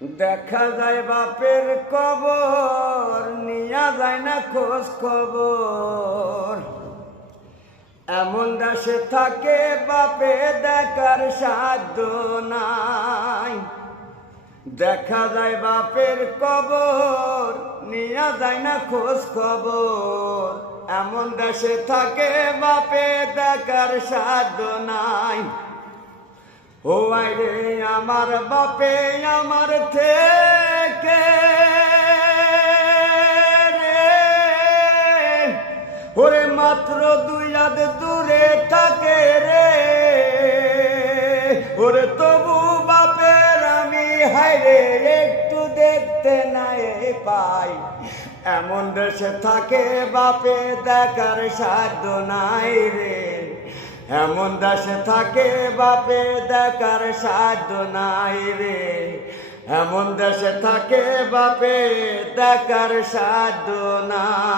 দেখা যায় বাপের কবর, নিয়া যায় না খোঁজ খবর। এমন দেশে থাকে বাপে দেখার সাধ্য নাই। দেখা যায় বাপের কবর, নিয়া যায় না খোঁজ খবর। এমন দেশে থাকে বাপে দেখার সাধ্য নাই। ও আইরে আমার বাপে আমার থেকে রে, ওরে মাত্র 2 হাত দূরে থাকে রে। ওরে তবু বাপের আমি হাইরে একটু দেখতে নাই পাই। এমন দেশে থাকে বাপে দেখার সাধ্য নাই রে। এমন দেশে থাকে বাপে দেখার সাধ্য নাই রে। এমন দেশে থাকে বাপে দেখার সাধ্য নাই।